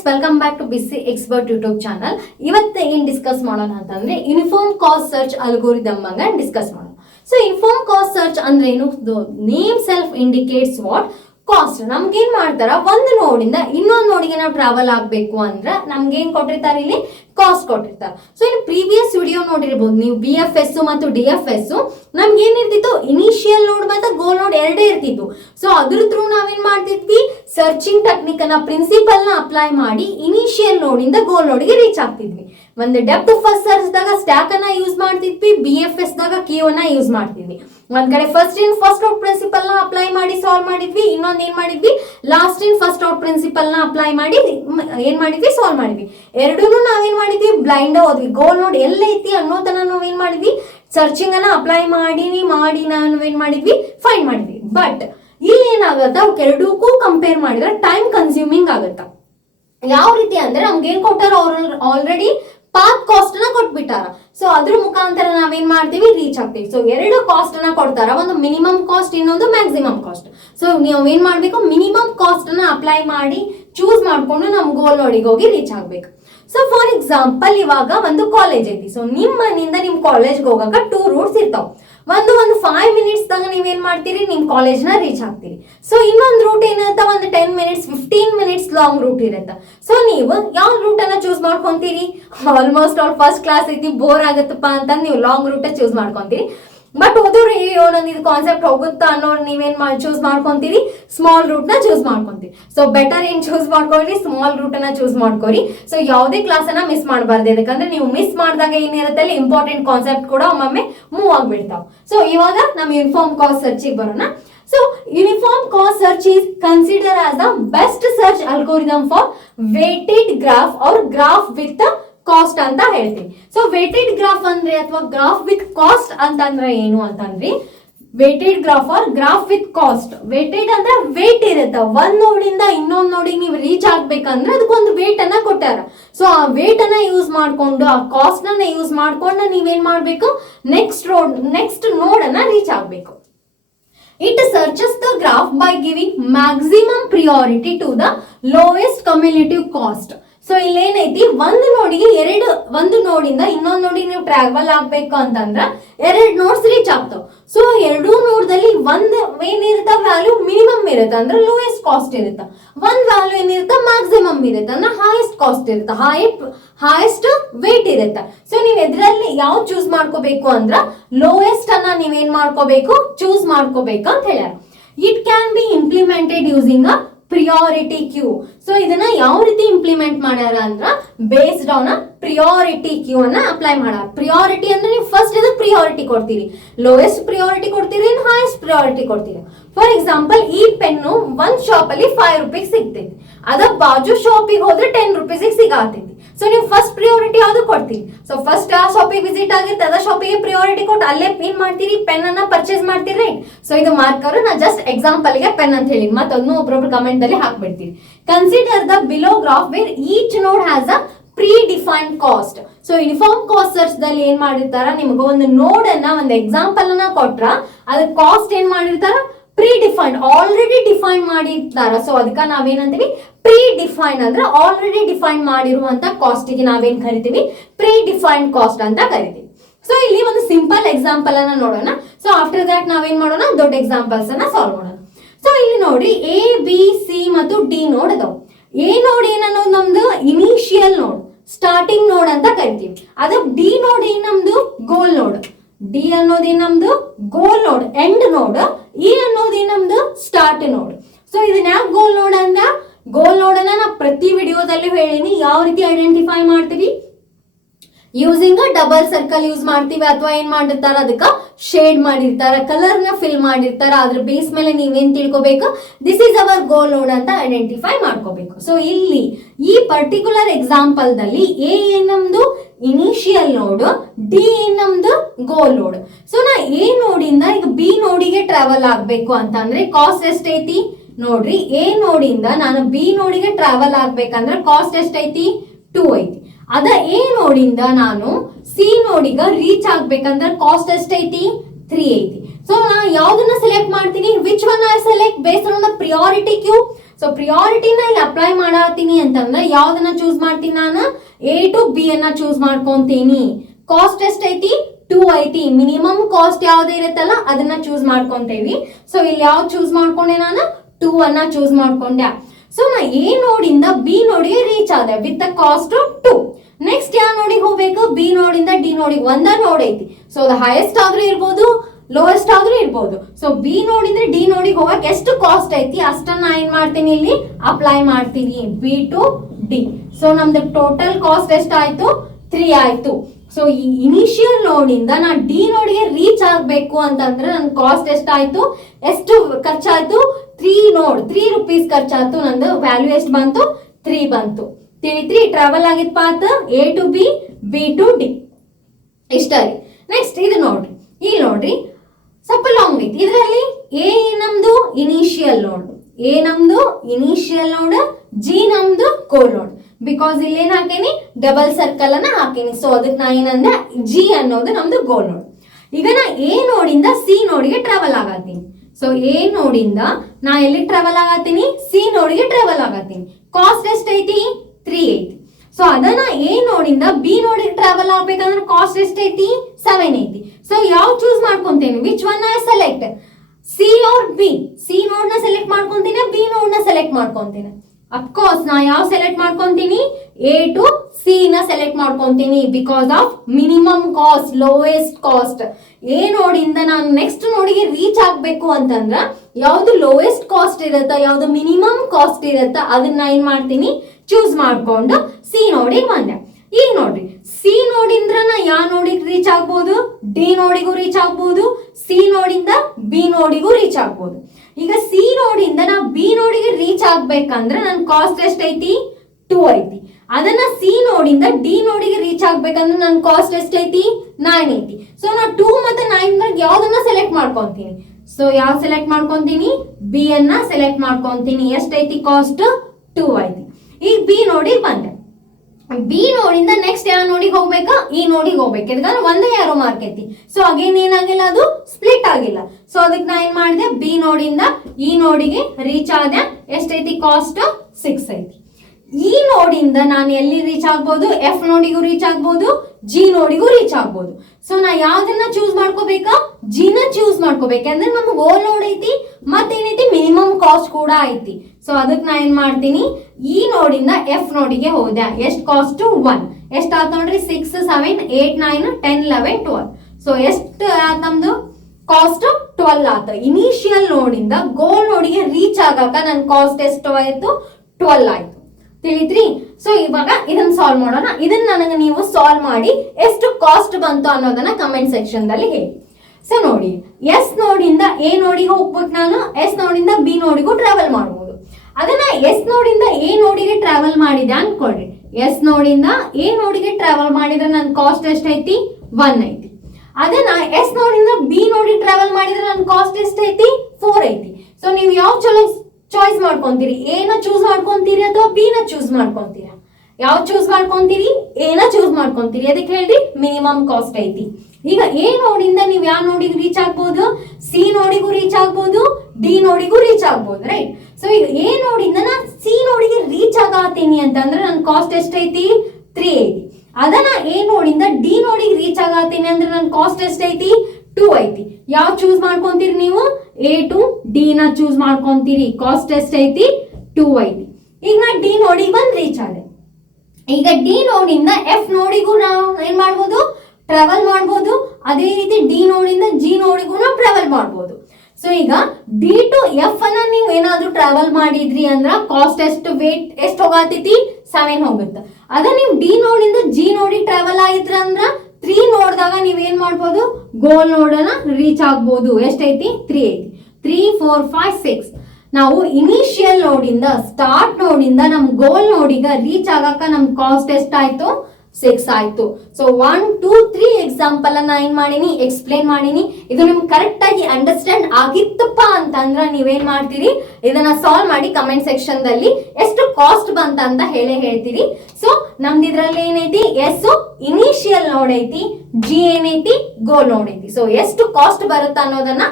Friends, welcome back to BC expert YouTube channel. ಇವತ್ತು ಏನ್ discuss ಮಾಡೋಣ ಅಂತಂದ್ರೆ ಯೂನಿಫಾರ್ಮ್ ಕಾಸ್ಟ್ ಸರ್ಚ್ ಅಲ್ಗೋರಿದಮ್ ಬಗ್ಗೆ ಡಿಸ್ಕಸ್ ಮಾಡೋಣ. ಸೊ ಯೂನಿಫಾರ್ಮ್ ಕಾಸ್ಟ್ ಸರ್ಚ್ ಅಂದ್ರೆ ಏನು? Name self indicates what cost. ನಮ್ಗೆ ಏನ್ ಮಾಡ್ತಾರ, ಒಂದು ನೋಡಿಂದ ಇನ್ನೊಂದು ನೋಡಿಗೆ ನಾವು ಟ್ರಾವೆಲ್ ಆಗ್ಬೇಕು ಅಂದ್ರೆ ನಮ್ಗೆ ಏನ್ ಕೊಟ್ಟಿರ್ತಾರೆ, ಇಲ್ಲಿ ಕಾಸ್ಟ್ ಕೊಟ್ಟಿರ್ತಾರೆ. ಸೊ ಇನ್ನು ಪ್ರೀವಿಯಸ್ ವಿಡಿಯೋ ನೋಡಿರ್ಬೋದು ನೀವು, BFS ಮತ್ತು DFS ನಮ್ಗೆ ಏನಿರ್ತಿತ್ತು, ಇನಿಷಿಯಲ್ ನೋಡ್ ಮತ್ತೆ ಗೋಲ್ ನೋಡ್ ಎರಡೇ ಇರ್ತಿತ್ತು. ಸೊ ಅದ್ರ ಥ್ರೂ ನಾವೇನ್ ಮಾಡ್ತಿದ್ವಿ, ಸರ್ಚಿಂಗ್ ಟೆಕ್ನಿಕ್ ಅನ್ನ ಪ್ರಿನ್ಸಿಪಲ್ ನ ಅಪ್ಲೈ ಮಾಡಿ ಇನಿಷಿಯಲ್ ನೋಡಿಂದ ಗೋಲ್ ನೋಡಿಗೆ ರೀಚ್ ಆಗ್ತಿದ್ವಿ. ಒಂದು ಡೆಪ್ತ್ ಫಸ್ಟ್ ಸರ್ಚ್ ದಾಗ ಸ್ಟ್ಯಾಕ್ ಅನ್ನ ಯೂಸ್ ಮಾಡ್ತಿದ್ವಿ, BFS ದಾಗ ಕ್ಯೂ ಅನ್ನ ಯೂಸ್ ಮಾಡ್ತಿದ್ವಿ. ಒಂದ್ ಕಡೆ first in first out principle ನ ಅಪ್ಲೈ ಮಾಡಿ ಸಾಲ್ವ್ ಮಾಡಿದ್ವಿ, ಇನ್ನೊಂದ್ ಏನ್ ಮಾಡಿದ್ವಿ, last in first out principle ನ ಅಪ್ಲೈ ಮಾಡಿ ಏನ್ ಮಾಡಿದ್ವಿ, ಸಾಲ್ವ್ ಮಾಡಿದ್ವಿ. ಎರಡೂ ನಾವೇನ್ ಮಾಡಿದ್ವಿ, ಬ್ಲೈಂಡ್ ಹೋದ್ವಿ. ಗೋಲ್ ನೋಡ್ ಎಲ್ಲೈತಿ ಅನ್ನೋದನ್ನ ನಾವ್ ಏನ್ ಮಾಡಿದ್ವಿ, ಸರ್ಚಿಂಗ್ ಅನ್ನ ಅಪ್ಲೈ ಮಾಡಿ ನಾವು ಏನ್ ಮಾಡಿದ್ವಿ, ಫೈಂಡ್ ಮಾಡಿದ್ವಿ. ಬಟ್ ಇಲ್ಲಿ ಏನಾಗತ್ತ, ಎರಡಕ್ಕೂ ಕಂಪೇರ್ ಮಾಡಿದ್ರೆ ಟೈಮ್ ಕನ್ಸ್ಯೂಮಿಂಗ್ ಆಗತ್ತ. ಯಾವ ರೀತಿ ಅಂದ್ರೆ ನಮ್ಗೆ ಏನ್ ಕೊಟ್ಟಾರ, ಆಲ್ರೆಡಿ ಪಾತ್ ಕಾಸ್ಟ್ ನ ಕೊಟ್ಬಿಟ್ಟಾರ. ಸೊ ಅದ್ರ ಮುಖಾಂತರ ನಾವೇನ್ ಮಾಡ್ತೀವಿ, ರೀಚ್ ಆಗ್ತೀವಿ. ಸೊ ಎರಡು ಕಾಸ್ಟ್ ನ ಕೊಡ್ತಾರ, ಒಂದು ಮಿನಿಮಮ್ ಕಾಸ್ಟ್, ಇನ್ನೊಂದು ಮ್ಯಾಕ್ಸಿಮಮ್ ಕಾಸ್ಟ್. ಸೊ ನೀವು ಏನ್ ಮಾಡ್ಬೇಕು, ಮಿನಿಮಮ್ ಕಾಸ್ಟ್ ನ ಅಪ್ಲೈ ಮಾಡಿ ಚೂಸ್ ಮಾಡ್ಕೊಂಡು ನಮ್ ಗೋಲ್ ನೋಡಿಗೆ ಹೋಗಿ ರೀಚ್ ಆಗ್ಬೇಕು. ಸೊ ಫಾರ್ ಎಕ್ಸಾಂಪಲ್, ಇವಾಗ ಒಂದು ಕಾಲೇಜ್ ಐತಿ. ಸೊ ನಿಮ್ ಮನೆಯಿಂದ ನಿಮ್ ಕಾಲೇಜ್ಗೆ ಹೋಗಕ 2 ರೂಟ್ಸ್ ಇರ್ತಾವ. ಒಂದು 5 ಮಿನಿಟ್ಸ್ ದಾಗ ನೀವೇನ್ ಮಾಡ್ತೀರಿ, ನಿಮ್ ಕಾಲೇಜ್ ನ ರೀಚ್ ಆಗ್ತೀರಿ. ಸೊ ಇನ್ನೊಂದು ರೂಟ್ ಏನಿರುತ್ತ, ಒಂದು 10 ಮಿನಿಟ್ಸ್ 15 ಮಿನಿಟ್ಸ್ ಲಾಂಗ್ ರೂಟ್ ಇರುತ್ತೆ. ಸೊ ನೀವು ಯಾವ ರೂಟ್ ಅನ್ನ ಚೂಸ್ ಮಾಡ್ಕೊಂತೀರಿ? ಆಲ್ಮೋಸ್ಟ್ ಆಲ್ ಫಸ್ಟ್ ಕ್ಲಾಸ್ ಐತಿ, ಬೋರ್ ಆಗತ್ತಪ್ಪ ಅಂತ ನೀವು ಲಾಂಗ್ ರೂಟ್ ಚೂಸ್ ಮಾಡ್ಕೊಂತೀರಿ. ಬಟ್ ಓದೋರು ನಂದು ಇದು ಕಾನ್ಸೆಪ್ಟ್ ಹೋಗುತ್ತಾ ಅನ್ನೋರು ನೀವೇನ್ ಚೂಸ್ ಮಾಡ್ಕೊಂತೀರಿ, ಸ್ಮಾಲ್ ರೂಟ್ ನ ಚೂಸ್ ಮಾಡ್ಕೊಂತೀರಿ. ಸೊ ಬೆಟರ್ ಏನ್ ಚೂಸ್ ಮಾಡ್ಕೊಳ್ರಿ, ಸ್ಮಾಲ್ ರೂಟ್ ಅನ್ನ ಚೂಸ್ ಮಾಡ್ಕೊರಿ. ಸೊ ಯಾವುದೇ ಕ್ಲಾಸ್ ಅನ್ನ ಮಿಸ್ ಮಾಡಬಾರ್ದು. ಯಾಕಂದ್ರೆ ನೀವು ಮಿಸ್ ಮಾಡಿದಾಗ ಏನಿರುತ್ತೆ, ಅಲ್ಲಿ ಇಂಪಾರ್ಟೆಂಟ್ ಕಾನ್ಸೆಪ್ಟ್ ಕೂಡ ಒಮ್ಮೊಮ್ಮೆ ಮೂವ್ ಆಗ್ಬಿಡ್ತಾವ. ಸೊ ಇವಾಗ ನಮ್ ಯೂನಿಫಾರ್ಮ್ ಕಾಸ್ಟ್ ಸರ್ಚಿಗೆ ಬರೋಣ. So uniform cost search is considered as the best search algorithm for weighted graph or graph with the cost ಅಂತ ಹೇಳ್ತೀವಿ. ಸೊ ವೇಟೆಡ್ ಗ್ರಾಫ್ ಅಂದ್ರೆ ಅಥವಾ ಗ್ರಾಫ್ ವಿತ್ ಕಾಸ್ಟ್ ಅಂತಂದ್ರೆ ಏನು ಅಂತಂದ್ರಿ, weighted graph or graph with cost. Weighted ಅಂದ್ರೆ weight ಇರುತ್ತೆ. ಒಂದ್ ನೋಡಿಂದ ಇನ್ನೊಂದ್ ನೋಡಿ ನೀವು ರೀಚ್ ಆಗ್ಬೇಕಂದ್ರೆ ಅದಕ್ಕೊಂದು ವೇಟ್ ಅನ್ನ ಕೊಟ್ಟಾರ. ಸೊ ಆ ವೇಟ್ ಅನ್ನ ಯೂಸ್ ಮಾಡ್ಕೊಂಡು, ಆ ಕಾಸ್ಟ್ ಅನ್ನ ಯೂಸ್ ಮಾಡ್ಕೊಂಡು ನೀವೇನ್ ಮಾಡ್ಬೇಕು, ನೆಕ್ಸ್ಟ್ ನೋಡ್ ಅನ್ನ ರೀಚ್ ಆಗ್ಬೇಕು. It searches the graph by giving maximum priority to the lowest cumulative cost. So ಇಲ್ಲೇನೈತಿ, ಒಂದು ನೋಡಿಂದ ಇನ್ನೊಂದು ನೋಡಿ ನೀವು ಟ್ರಾವೆಲ್ ಆಗ್ಬೇಕು ಅಂತಂದ್ರ 2 ನೋಡ್ಸ್ ರೀಚ್ ಆಗ್ತಾವ. ಸೊ 2 ನೋಡ್ದಲ್ಲಿ ಒಂದ್ ಏನಿರುತ್ತ, ವ್ಯಾಲ್ಯೂ ಮಿನಿಮಮ್ ಇರುತ್ತೆ ಅಂದ್ರೆ ಲೋಯೆಸ್ಟ್ ಕಾಸ್ಟ್ ಇರುತ್ತೆ. ಒಂದ್ ವ್ಯಾಲ್ಯೂ ಏನಿರುತ್ತೆ, ಮ್ಯಾಕ್ಸಿಮಮ್ ಇರುತ್ತೆ ಅಂದ್ರೆ ಹೈಯೆಸ್ಟ್ ಕಾಸ್ಟ್ ಇರುತ್ತೆ, ಹೈಯೆಸ್ಟ್ ವೇಟ್ ಇರುತ್ತೆ. ಸೊ ನೀವ್ ಎದ್ರಲ್ಲಿ ಯಾವ ಚೂಸ್ ಮಾಡ್ಕೋಬೇಕು ಅಂದ್ರ ಲೋಯೆಸ್ಟ್ ಅನ್ನ ನೀವೇನ್ ಮಾಡ್ಕೋಬೇಕು, ಚೂಸ್ ಮಾಡ್ಕೋಬೇಕು ಅಂತ ಹೇಳ್ಯಾರ. It can be implemented using a priority queue. So ಇದನ್ನ ಯಾವ ರೀತಿ ಇಂಪ್ಲಿಮೆಂಟ್ ಮಾಡ್ಯಾರ ಅಂದ್ರ ಬೇಸ್ಡ್ ಆನ್ ಪ್ರಿಯಾರಿಟಿ ಕ್ಯೂ ಅನ್ನ ಅಪ್ಲೈ ಮಾಡ್ಯಾರ. ಪ್ರಿಯಾರಿಟಿ ಅಂದ್ರೆ ನೀವು ಫಸ್ಟ್ ಇದಕ್ಕೆ ಪ್ರಿಯಾರಿಟಿ ಕೊಡ್ತೀರಿ, ಲೋಯೆಸ್ಟ್ ಪ್ರಿಯಾರಿಟಿ ಕೊಡ್ತೀರಿ, ಹೈಯೆಸ್ಟ್ ಪ್ರಿಯಾರಿಟಿ ಕೊಡ್ತೀರಿ. ಫಾರ್ ಎಕ್ಸಾಂಪಲ್, ಈ ಪೆನ್ನು ಒಂದ್ ಶಾಪ್ ಅಲ್ಲಿ 5 ರೂಪಾಯಿ ಸಿಗ್ತೈತಿ, ಅದ ಬಾಜು ಶಾಪಿಗೆ ಹೋದ್ರೆ 10 ರೂಪಾಯಿಗೆ ಸಿಗತೈತಿ. ಸೊ ನೀವು ಫಸ್ಟ್ ಪ್ರಿಯಾರಿಟಿ ಯಾವ್ದು ಕೊಡ್ತೀರಿ. ಸೊ ಫಸ್ಟ್ ಆ ಶಾಪಿಗೆ ವಿಸಿಟ್ ಆಗಿರುತ್ತೆ, ಅದ ಶಾಪಿಗೆ ಪ್ರಿಯಾರಿಟಿ ಕೊಟ್ಟು ಅಲ್ಲೇ ಏನ್ ಮಾಡ್ತೀರಿ, ಪೆನ್ ಅನ್ನ ಪರ್ಚೇಸ್ ಮಾಡ್ತೀರಿ. ಸೊ ಇದು ಮಾರ್ಕರ್, ನಾ ಜಸ್ಟ್ ಎಕ್ಸಾಂಪಲ್ ಗೆ ಪೆನ್ ಅಂತ ಹೇಳಿ, ಮತ್ತೊಂದು ಒಬ್ಬೊಬ್ರು ಕಮೆಂಟ್ ಅಲ್ಲಿ ಹಾಕ್ಬಿಡ್ತೀರಿ. Consider the below graph where each node has a predefined cost. So uniform cost search ದಲ್ಲಿ ಏನ್ ಮಾಡಿರ್ತಾರ, ನಿಮ್ಗೆ ಒಂದು ನೋಡ್ ಅನ್ನ, ಒಂದು ಎಕ್ಸಾಂಪಲ್ ಅನ್ನ ಕೊಟ್ರ ಅದ್ರ ಕಾಸ್ಟ್ ಏನ್ ಮಾಡಿರ್ತಾರ, ಪ್ರೀ ಡಿಫೈನ್ಡ್, ಆಲ್ರೆಡಿ ಡಿಫೈನ್ ಮಾಡಿರ್ತಾರ. ಸೊ ಅದಕ್ಕ ನಾವೇನಂತೀವಿ, ಪ್ರೀ ಡಿಫೈನ್ ಅಂದ್ರೆ ಆಲ್ರೆಡಿ ಡಿಫೈನ್ ಮಾಡಿರುವಂತ ಕಾಸ್ಟ್ ಗೆ ನಾವೇನ್ ಕರಿತೀವಿ, ಪ್ರೀ ಡಿಫೈನ್ಡ್ ಕಾಸ್ಟ್ ಅಂತ ಕರಿತೀವಿ. ಸೊ ಇಲ್ಲಿ ಒಂದು ಸಿಂಪಲ್ ಎಕ್ಸಾಂಪಲ್ ಅನ್ನ ನೋಡೋಣ. ಸೊ ಆಫ್ಟರ್ ದಟ್ ನಾವೇನ್ ಮಾಡೋಣ, ದೊಡ್ಡ ಎಕ್ಸಾಂಪಲ್ಸ್ ಅನ್ನ ಸಾಲ್ವ್ ಮಾಡೋಣ. ಸೊ ಇಲ್ಲಿ ನೋಡಿ, ABC ಮತ್ತು D ನೋಡ್ ಅದಾವ. ಎ ನೋಡ್ ಏನನ್ನೋದು ನಮ್ದು ಇನಿಷಿಯಲ್ ನೋಡ್, ಸ್ಟಾರ್ಟಿಂಗ್ ನೋಡ್ ಅಂತ ಕರಿತೀವಿ. ಅದ D ನೋಡ್ ಏನ್ ನಮ್ದು ಗೋಲ್ ನೋಡ್. ಡಿ ಅನ್ನೋದು ನಮ್ದು ಗೋಲ್ ನೋಡ್, ಎಂಡ್ ನೋಡ್. ಇ ಅನ್ನೋದು ನಮ್ದು ಸ್ಟಾರ್ಟ್ ನೋಡ್. ಸೊ ಇದನ್ನ ಯಾಕೆ ಗೋಲ್ ನೋಡ್ ಅಂದ, ಗೋಲ್ ನೋಡ್ ಅನ್ನ ನಾ ಪ್ರತಿ ವಿಡಿಯೋದಲ್ಲಿ ಹೇಳಿನಿ. ಯಾವ ರೀತಿ ಐಡೆಂಟಿಫೈ ಮಾಡ್ತೀವಿ, ಯೂಸಿಂಗ್ ಡಬಲ್ ಸರ್ಕಲ್ ಯೂಸ್ ಮಾಡ್ತೀವಿ, ಅಥವಾ ಏನ್ ಮಾಡಿರ್ತಾರ, ಅದಕ್ಕ ಶೇಡ್ ಮಾಡಿರ್ತಾರ, ಕಲರ್ ನ ಫಿಲ್ ಮಾಡಿರ್ತಾರ. ಅದ್ರ ಬೇಸ್ ಮೇಲೆ ನೀವೇನ್ ತಿಳ್ಕೊಬೇಕು, ದಿಸ್ ಇಸ್ ಅವರ್ ಗೋಲ್ ನೋಡ್ ಅಂತ ಐಡೆಂಟಿಫೈ ಮಾಡ್ಕೋಬೇಕು. ಸೊ ಇಲ್ಲಿ ಈ ಪರ್ಟಿಕ್ಯುಲರ್ ಎಕ್ಸಾಂಪಲ್ ದಲ್ಲಿ ಎ ನಮ್ದು ಇನಿಷಿಯಲ್ ನೋಡ್, ಡಿ ನಮ್ದು ಗೋಲ್ ನೋಡ್. ಸೊ ನಾ ಎ ನೋಡಿಂದ ಈಗ ಬಿ ನೋಡಿಗೆ ಟ್ರಾವೆಲ್ ಆಗ್ಬೇಕು ಅಂತಂದ್ರೆ ಕಾಸ್ಟ್ ಎಷ್ಟೈತಿ ನೋಡ್ರಿ. ಎ ನೋಡಿಂದ ನಾನು ಬಿ ನೋಡಿಗೆ ಟ್ರಾವೆಲ್ ಆಗ್ಬೇಕಂದ್ರೆ ಕಾಸ್ಟ್ ಎಷ್ಟೈತಿ, 2 ಐತಿ. ಅದ ಎ ನೋಡಿಂದ ನಾನು ಸಿ ನೋಡಿಗ ರೀಚ್ ಆಗ್ಬೇಕಂದ್ರೆ ಕಾಸ್ಟ್ ಎಷ್ಟೈತಿ, 3 ಐತಿ. ಸೊ ನಾ ಯಾವ್ದನ್ನ ಸೆಲೆಕ್ಟ್ ಮಾಡ್ತೀನಿ, which one I select based on the priority queue. So ಪ್ರಿಯಾರಿಟಿನ ಇಲ್ಲಿ ಅಪ್ಲೈ ಮಾಡತ್ತೀನಿ ಅಂತಂದ್ರೆ ಯಾವ್ದನ್ನ ಚೂಸ್ ಮಾಡ್ತೀನಿ ನಾನು, A to B ಅನ್ನ ಚೂಸ್ ಮಾಡ್ಕೊಂತೀನಿ. ಕಾಸ್ಟ್ ಎಷ್ಟೈತಿ, 2 ಐತಿ. ಮಿನಿಮಮ್ ಕಾಸ್ಟ್ ಯಾವ್ದು ಇರುತ್ತಲ್ಲ ಅದನ್ನ ಚೂಸ್ ಮಾಡ್ಕೊಂತೇವಿ. ಸೊ ಇಲ್ಲಿ ಯಾವ್ದು ಚೂಸ್ ಮಾಡ್ಕೊಂಡೆ ನಾನು, 2 ಅನ್ನ ಚೂಸ್ ಮಾಡ್ಕೊಂಡೆ. ಸೊ ನಾ A ನೋಡಿಂದ B ನೋಡಿಗೆ ರೀಚ್ ಆದೆ ವಿತ್ ದ ಕಾಸ್ಟ್ 2. ನೆಕ್ಸ್ಟ್ ಯಾವ ನೋಡಿಗೆ ಹೋಗ್ಬೇಕು, B ನೋಡಿಂದ D ನೋಡಿಗೆ ಒಂದ ನೋಡ್ ಐತಿ. ಸೊ ಅದು ಹೈಯೆಸ್ಟ್ ಆದ್ರೂ ಇರ್ಬೋದು, ಲೋಯೆಸ್ಟ್ ಆದ್ರೂ ಇರ್ಬೋದು. ಸೊ B ನೋಡಿದ್ರೆ D ನೋಡಿಗೆ ಹೋಗಕ್ ಎಷ್ಟು ಕಾಸ್ಟ್ ಐತಿ ಅಷ್ಟನ್ನ ನಾ ಏನ್ ಮಾಡ್ತೀನಿ, ಇಲ್ಲಿ ಅಪ್ಲೈ ಮಾಡ್ತೀನಿ B to D. ಸೊ ನಮ್ದು ಟೋಟಲ್ ಕಾಸ್ಟ್ ಎಷ್ಟಾಯ್ತು, 3 ಆಯ್ತು. ಸೊ ಈ ಇನಿಷಿಯಲ್ ನೋಡಿಂದ ನಾ ಡಿ ನೋಡಿಗೆ ರೀಚ್ ಆಗ್ಬೇಕು ಅಂತಂದ್ರೆ ನನ್ ಕಾಸ್ಟ್ ಎಷ್ಟಾಯ್ತು, ಎಷ್ಟು ಖರ್ಚಾಯ್ತು, 3 ರೂಪೀಸ್ ಖರ್ಚಾಯ್ತು. ನಂದು ವ್ಯಾಲ್ಯೂ ಎಷ್ಟು ಬಂತು, 3 ಬಂತು. ತಿಳಿತ್ರಿ, ಟ್ರಾವೆಲ್ ಆಗಿದ್ path A to B, B to D ಇಷ್ಟ ರೀ. ನೆಕ್ಸ್ಟ್ ಇದು ನೋಡ್ರಿ, ಇಲ್ಲಿ ನೋಡ್ರಿ ಸ್ವಲ್ಪ ಲಾಂಗ್ ಐತಿ. ಇದರಲ್ಲಿ A ನಮ್ದು ಇನಿಷಿಯಲ್ ನೋಡ್, A ನಮ್ದು ಇನಿಷಿಯಲ್ ನೋಡ್, G ನಮ್ದು ಗೋಲ್ ನೋಡ್. ಬಿಕಾಸ್ ಇಲ್ಲಿ ಏನ್ ಹಾಕೇನಿ, ಡಬಲ್ ಸರ್ಕಲ್ ಅನ್ನ ಹಾಕೇನಿ. ಸೊ ಅದಕ್ಕೆ ನಾ ಏನಂದ್ರೆ G ಅನ್ನೋದು ನಮ್ದು ಗೋಲ್ ನೋಡ್. ಈಗ ನಾ A ನೋಡಿಂದ C ನೋಡಿಗೆ ಟ್ರಾವೆಲ್ ಆಗತ್ತೀನಿ. ಸೊ A ನೋಡಿಂದ ನಾ ಎಲ್ಲಿ ಟ್ರಾವೆಲ್ ಆಗತ್ತೀನಿ, C ನೋಡಿಗೆ ಟ್ರಾವೆಲ್ ಆಗತ್ತೀನಿ. ಕಾಸ್ಟ್ ಎಷ್ಟೈತಿ, 3 ಐತಿ. ಸೊ ಅದನ್ನ A ನೋಡಿಂದ B ನೋಡಿಗೆ ಟ್ರಾವೆಲ್ ಆಗ್ಬೇಕಂದ್ರೆ ಕಾಸ್ಟ್ ಎಷ್ಟೈತಿ, 7 ಐತಿ. ಸೊ ಯಾವ ಚೂಸ್ ಮಾಡ್ಕೊಂತೇನೆ, which one I select, C or B. C ನೋಡ್ ನ ಸೆಲೆಕ್ಟ್ ಮಾಡ್ಕೊಂತೀನಿ, B ನೋಡ್ ನ ಸೆಲೆಕ್ಟ್ ಮಾಡ್ಕೊಂತೀನಿ. ಅಫ್ಕೋರ್ಸ್ ನಾ ಯಾವ ಸೆಲೆಕ್ಟ್ ಮಾಡ್ಕೊಂತೀನಿ, A to C ನ ಸೆಲೆಕ್ಟ್ ಮಾಡ್ಕೊಂತೀನಿ. Because of minimum cost, lowest cost. A ನೋಡಿಂದ ನಾನು ನೆಕ್ಸ್ಟ್ ನೋಡಿಗೆ ರೀಚ್ ಆಗ್ಬೇಕು ಅಂತಂದ್ರ ಯಾವ್ದು ಲೋಯೆಸ್ಟ್ ಕಾಸ್ಟ್ ಇರತ್ತ, ಯಾವ್ದು ಮಿನಿಮಮ್ ಕಾಸ್ಟ್ ಇರತ್ತ ಅದನ್ನ ಏನ್ ಮಾಡ್ತೀನಿ, ಚೂಸ್ ಮಾಡ್ಕೊಂಡು C ನೋಡಿಗೆ ಬಂದೆ. ಈಗ ನೋಡ್ರಿ, C ನೋಡಿಂದ್ರ ನಾ ಯಾವ ನೋಡಿಗೆ ರೀಚ್ ಆಗ್ಬೋದು, D ನೋಡಿಗೂ ರೀಚ್ ಆಗ್ಬೋದು, C ನೋಡಿಂದ B ನೋಡಿಗೂ ರೀಚ್ ಆಗ್ಬೋದು. ಈಗ C ನೋಡಿಂದ ನಾ B ನೋಡಿಗೆ ರೀಚ್ ಆಗ್ಬೇಕಂದ್ರೆ ನನ್ ಕಾಸ್ಟ್ ಎಷ್ಟೈತಿ, 2 ಐತಿ. ಅದನ್ನ C ನೋಡಿಂದ D ನೋಡಿಗೆ ರೀಚ್ ಆಗ್ಬೇಕಂದ್ರೆ ನನ್ ಕಾಸ್ಟ್ ಎಷ್ಟೈತಿ, 9 ಐತಿ. ಸೊ ನಾ 2 ಮತ್ತೆ 9 ಯಾವ್ದನ್ನ ಸೆಲೆಕ್ಟ್ ಮಾಡ್ಕೊಂತೀನಿ. ಸೊ ಯಾವ ಸೆಲೆಕ್ಟ್ ಮಾಡ್ಕೊಂತೀನಿ, B ಅನ್ನ ಸೆಲೆಕ್ಟ್ ಮಾಡ್ಕೊಂತೀನಿ. ಎಷ್ಟೈತಿ ಕಾಸ್ಟ್, 2 ಐತಿ. ಈಗ B ನೋಡಿಗೆ ಬಂದೆ. B ನೋಡಿಂದ ನೆಕ್ಸ್ಟ್ ಯಾವ ನೋಡಿಗೆ ಹೋಗ್ಬೇಕಾ, ಈ ನೋಡಿಗೆ ಹೋಗ್ಬೇಕು. ಯಾಕಂದ್ರೆ ಒಂದೇ ಯಾರೋ ಮಾರ್ಕ್ ಐತಿ. ಸೊ ಅಗೇನ್ ಏನಾಗಿಲ್ಲ, ಅದು ಸ್ಪ್ಲಿಟ್ ಆಗಿಲ್ಲ. ಸೊ ಅದಕ್ಕೆ ನಾ ಏನ್ ಮಾಡಿದೆ, B ನೋಡಿಂದ ಈ ನೋಡಿಗೆ ರೀಚ್ ಆದೆ. ಎಷ್ಟೈತಿ ಕಾಸ್ಟ್, 6 ಐತಿ. ಈ ನೋಡಿಂದ ನಾನು ಎಲ್ಲಿ ರೀಚ್ ಆಗ್ಬೋದು, F ನೋಡಿಗೂ ರೀಚ್ ಆಗ್ಬೋದು, G ನೋಡಿಗೂ ರೀಚ್ ಆಗ್ಬೋದು. ಸೊ ನಾ ಯಾವ್ದನ್ನ ಚೂಸ್ ಮಾಡ್ಕೋಬೇಕಾ, G ನ ಚೂಸ್ ಮಾಡ್ಕೋಬೇಕಂದ್ರೆ ನಮ್ಗೆ ಗೋಲ್ ನೋಡ್ ಐತಿ, ಮತ್ತೇನೈತಿ ಮಿನಿಮಮ್ ಕಾಸ್ಟ್ ಕೂಡ ಐತಿ. ಸೊ ಅದಕ್ಕೆ ನಾ ಏನ್ ಮಾಡ್ತೀನಿ, ಈ ನೋಡಿಂದ F ನೋಡಿಗೆ ಹೋದೆ. ಎಷ್ಟು ಕಾಸ್ಟ್, 1. ಎಷ್ಟು ಆತ್ ನೋಡ್ರಿ, 6, 7, 8, 9, 10, 11, 12. ಸೊ ಎಷ್ಟು ಆತ್ ನಮ್ದು ಕಾಸ್ಟ್, 12 ಆತ. ಇನಿಷಿಯಲ್ ನೋಡಿಂದ ಗೋಲ್ ನೋಡಿಗೆ ರೀಚ್ ಆಗಾಕ ನನ್ ಕಾಸ್ಟ್ ಎಷ್ಟು ಆಯ್ತು, 12 ಆಯ್ತು. ತಿಳಿತ್ರಿ. ಸೊ ಇವಾಗ ಇದನ್ನ ಸಾಲ್ವ್ ಮಾಡೋಣ. ಇದನ್ನ ನನಗೆ ನೀವು ಸಾಲ್ವ್ ಮಾಡಿ ಎಷ್ಟು ಕಾಸ್ಟ್ ಬಂತು ಅನ್ನೋದನ್ನ ಕಮೆಂಟ್ ಸೆಕ್ಷನ್ ದಲ್ಲಿ ಹೇಳಿ. ಸೊ ನೋಡಿ, S ನೋಡಿಂದ A ನೋಡಿಗೆ ಹೋಗ್ಬೇಕು ನಾನು, S ನೋಡಿಂದ B ನೋಡಿಗೂ ಟ್ರಾವೆಲ್ ಮಾಡಬಹುದು. ಅದನ್ನ S ನೋಡಿಂದ A ನೋಡಿಗೆ ಟ್ರಾವೆಲ್ ಮಾಡಿದೆ ಅನ್ಕೊಳ್ರಿ. S ನೋಡಿಂದ A ನೋಡಿಗೆ ಟ್ರಾವೆಲ್ ಮಾಡಿದ್ರೆ ನನ್ನ ಕಾಸ್ಟ್ ಎಷ್ಟೈತಿ, 1 ಐತಿ. ಅದನ್ನ S ನೋಡಿಂದ B ನೋಡಿ ಟ್ರಾವೆಲ್ ಮಾಡಿದ್ರೆ ನನ್ನ ಕಾಸ್ಟ್ ಎಷ್ಟೈತಿ, 4 ಐತಿ. ಸೊ ನೀವು ಯಾವ ಚಾಯ್ಸ್ ಮಾಡ್ಕೊಂತೀರಿ, A ನ ಚೂಸ್ ಮಾಡ್ಕೊಂತೀರಿ ಅಥವಾ B ನ ಚೂಸ್ ಮಾಡ್ಕೊಂತೀರಾ? ಯಾವ ಚೂಸ್ ಮಾಡ್ಕೊಂತೀರಿ, A ನ ಚೂಸ್ ಮಾಡ್ಕೊಂತೀರಿ. ಅದಕ್ಕೆ ಹೇಳ್ರಿ ಮಿನಿಮಮ್ ಕಾಸ್ಟ್ ಐತಿ. ಈಗ A ನೋಡಿಂದ ನೀವು ಯಾವ ನೋಡಿಗೂ ರೀಚ್ ಆಗ್ಬೋದು, C ನೋಡಿಗೂ ರೀಚ್ ಆಗ್ಬೋದು, D ನೋಡಿಗೂ ರೀಚ್ ಆಗ್ಬೋದು, ರೈಟ್. ಸೊ ಈಗ A ನೋಡಿಂದ ನಾ C ನೋಡಿಗೆ ರೀಚ್ ಆಗತ್ತೀನಿ ಅಂತಂದ್ರೆ ನನ್ನ ಕಾಸ್ಟ್ ಎಷ್ಟೈತಿ, 3 ಐತಿ. ಅದನ್ನ A ನೋಡಿಂದ D ನೋಡಿಗೆ ರೀಚ್ ಆಗತ್ತೀನಿ ಅಂದ್ರೆ ನನ್ನ ಕಾಸ್ಟ್ ಎಷ್ಟೈತಿ, 2 ಐತಿ. ಯಾವ ಚೂಸ್ ಮಾಡ್ಕೊಂತೀರಿ ನೀವು, A to D ನ ಚೂಸ್ ಮಾಡ್ಕೊಂತೀರಿ. ಕಾಸ್ಟ್ ಎಷ್ಟೈತಿ, 2 ಐತಿ. ಈಗ ನಾ D ನೋಡಿಗೆ ಬಂದ್ ರೀಚ್ ಆದೆ. ಈಗ D ನೋಡಿಂದ F ನೋಡಿಗೂ ನಾವು ಏನ್ ಮಾಡ್ಬೋದು, ಟ್ರಾವೆಲ್ ಮಾಡ್ಬೋದು. ಅದೇ ರೀತಿ D ನೋಡಿಂದ G ನೋಡಿಗೂ ನಾವು ಟ್ರಾವೆಲ್ ಮಾಡ್ಬೋದು. ಸೊ ಈಗ D to F ಅನ್ನ ನೀವು ಏನಾದ್ರೂ ಟ್ರಾವೆಲ್ ಮಾಡಿದ್ರಿ ಅಂದ್ರ ಕಾಸ್ಟ್ ಎಷ್ಟು, ವೇಟ್ ಎಷ್ಟು ಹೋಗತೈತಿ, 7 ಹೋಗುತ್ತೆ. ಅದ ನೀವು D ನೋಡಿಂದ G ನೋಡಿ ಟ್ರಾವೆಲ್ ಆಗಿದ್ರ ಅಂದ್ರ 3 ನೋಡಿದಾಗ ನೀವ್ ಏನ್ ಮಾಡ್ಬೋದು, ಗೋಲ್ ನೋಡನ ರೀಚ್ ಆಗ್ಬೋದು. ಎಷ್ಟೈತಿ, 3 ಐತಿ. 3, 4, 5, 6. ನಾವು ಇನಿಷಿಯಲ್ ನೋಡಿಂದ ಸ್ಟಾರ್ಟ್ ನೋಡಿಂದ ನಮ್ ಗೋಲ್ ನೋಡಿಗ ರೀಚ್ ಆಗಾಕ ನಮ್ ಕಾಸ್ಟ್ ಎಷ್ಟಾಯ್ತು, 6 ಆಯ್ತು. ಸೊ 1 2 3 ಎಕ್ಸಾಂಪಲ್ ಅನ್ನ ಏನ್ ಮಾಡೀನಿ, ಎಕ್ಸ್ಪ್ಲೇನ್ ಮಾಡೀನಿ. ಇದು ನಿಮ್ಗೆ ಕರೆಕ್ಟ್ ಆಗಿ ಅಂಡರ್ಸ್ಟ್ಯಾಂಡ್ ಆಗಿತ್ತಪ್ಪ ಅಂತಂದ್ರ ನೀವೇನ್ ಮಾಡ್ತೀರಿ, ಇದನ್ನ ಸಾಲ್ವ್ ಮಾಡಿ ಕಮೆಂಟ್ ಸೆಕ್ಷನ್ ದಲ್ಲಿ ಎಷ್ಟು ಕಾಸ್ಟ್ ಬಂತ ಅಂತ ಹೇಳ್ತೀರಿ. ಸೊ ನಮ್ದು ಇದ್ರಲ್ಲಿ ಏನೈತಿ, ಎಸ್ ಇನಿಷಿಯಲ್ ನೋಡ್ ಐತಿ, ಜಿ ಏನೈತಿ, ಗೋಲ್ ನೋಡ್ ಐತಿ. ಸೊ ಎಷ್ಟು ಕಾಸ್ಟ್ ಬರುತ್ತ ಅನ್ನೋದನ್ನ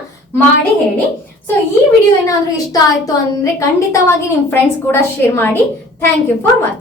ಮಾಡಿ ಹೇಳಿ. ಸೊ ಈ ವಿಡಿಯೋ ಏನಾದ್ರೂ ಇಷ್ಟ ಆಯ್ತು ಅಂದ್ರೆ ಖಂಡಿತವಾಗಿ ನಿಮ್ ಫ್ರೆಂಡ್ಸ್ ಕೂಡ ಶೇರ್ ಮಾಡಿ. Thank you for watching.